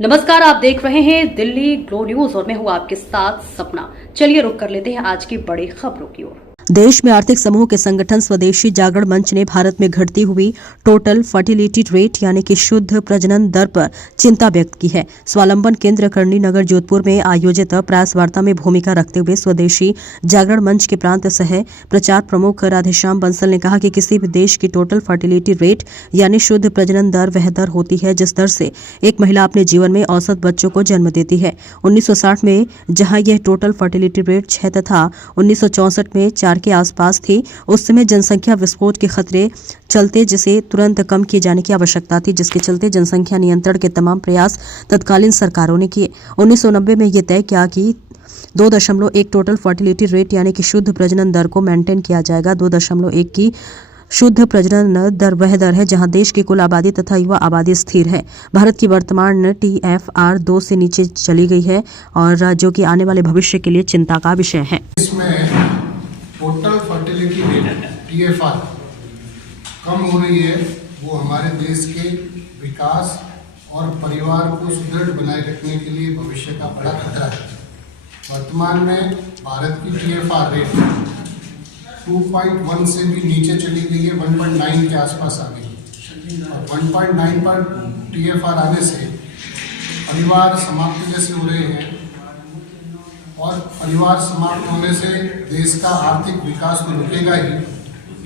नमस्कार, आप देख रहे हैं दिल्ली ग्लो न्यूज और मैं हूं आपके साथ सपना। चलिए रुक कर लेते हैं आज की बड़ी खबरों की ओर। देश में आर्थिक समूह के संगठन स्वदेशी जागरण मंच ने भारत में घटती हुई टोटल फर्टिलिटी रेट यानी कि शुद्ध प्रजनन दर पर चिंता व्यक्त की है। स्वावलंबन केंद्र करणी नगर जोधपुर में आयोजित प्रेस वार्ता में भूमिका रखते हुए स्वदेशी जागरण मंच के प्रांत सह प्रचार प्रमुख राधेश्याम बंसल ने कहा कि किसी भी देश की टोटल फर्टिलिटी रेट यानी शुद्ध प्रजनन दर वह दर होती है जिस दर से एक महिला अपने जीवन में औसत बच्चों को जन्म देती है। 1960 में जहां यह टोटल फर्टिलिटी रेट 6 तथा 1964 में 4 के आसपास थी, उस समय जनसंख्या विस्फोट के खतरे चलते जिसे तुरंत कम किए जाने की आवश्यकता थी, जिसके चलते जनसंख्या नियंत्रण के तमाम प्रयास तत्कालीन सरकारों ने किए। 1990 में यह तय किया कि 2.1 टोटल फर्टिलिटी रेट यानी कि शुद्ध प्रजनन दर को मेंटेन किया जाएगा। 2.1 की शुद्ध प्रजनन दर वह दर है जहां देश की कुल आबादी तथा युवा आबादी स्थिर है। भारत की वर्तमान TFR 2 से नीचे चली गई है और जो कि आने वाले भविष्य के लिए चिंता का विषय है। इसमें टोटल फर्टिलिटी रेट TFR कम हो रही है, वो हमारे देश के विकास और परिवार को सुदृढ़ बनाए रखने के लिए भविष्य का बड़ा खतरा है। वर्तमान में भारत की TFR रेट 2.1 से भी नीचे चली गई है, 1.9 के आसपास आ गई और 1.9 पर TFR आने से परिवार समाप्त जैसे हो रहे हैं और परिवार समाप्त होने से देश का आर्थिक विकास तो रुकेगा ही,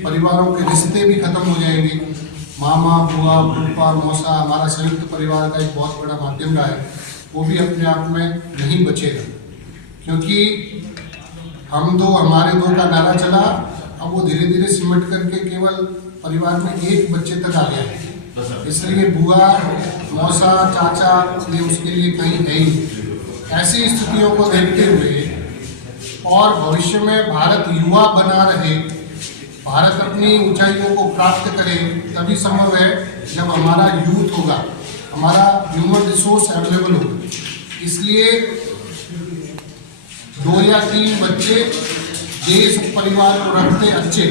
परिवारों के रिश्ते भी खत्म हो जाएंगे। मामा, बुआ, फूफा, मौसा हमारा संयुक्त परिवार का एक बहुत बड़ा माध्यम रहा है, वो भी अपने आप में नहीं बचेगा, क्योंकि हम दो हमारे दो का नारा चला, अब वो धीरे धीरे सिमट करके केवल परिवार में एक बच्चे तक आ गया। इसलिए बुआ, मौसा, चाचा ये उसके लिए कहीं नहीं। ऐसी स्थितियों को देखते हुए और भविष्य में भारत युवा बना रहे, भारत अपनी ऊंचाइयों को प्राप्त करे, तभी संभव है जब हमारा यूथ होगा, हमारा ह्यूमन रिसोर्स अवेलेबल होगा। इसलिए 2 या 3 बच्चे देश परिवार को रखते अच्छे,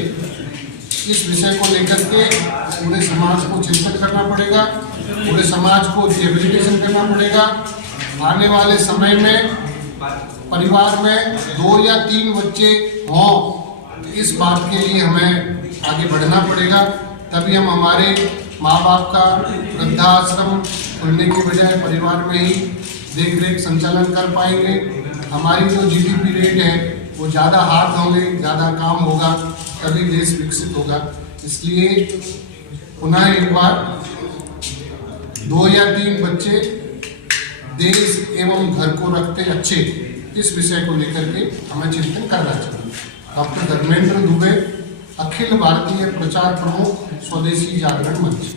इस विषय को लेकर के पूरे समाज को चिंतन करना पड़ेगा, पूरे समाज को रिहेबिलिटेशन करना पड़ेगा। आने वाले समय में परिवार में 2 या 3 बच्चे हों, इस बात के लिए हमें आगे बढ़ना पड़ेगा, तभी हम हमारे माँ बाप का वृद्धाश्रम खुलने की बजाय परिवार में ही देख रेख संचालन कर पाएंगे। हमारी जो GDP रेट है वो ज़्यादा हाथ होंगे, ज़्यादा काम होगा, तभी देश विकसित होगा। इसलिए पुनः एक बार 2 या 3 बच्चे देश एवं घर को रखते अच्छे, इस विषय को लेकर के हमें चिंतन करना चाहिए। डॉक्टर धर्मेंद्र दुबे, अखिल भारतीय प्रचार प्रमुख, स्वदेशी जागरण मंच।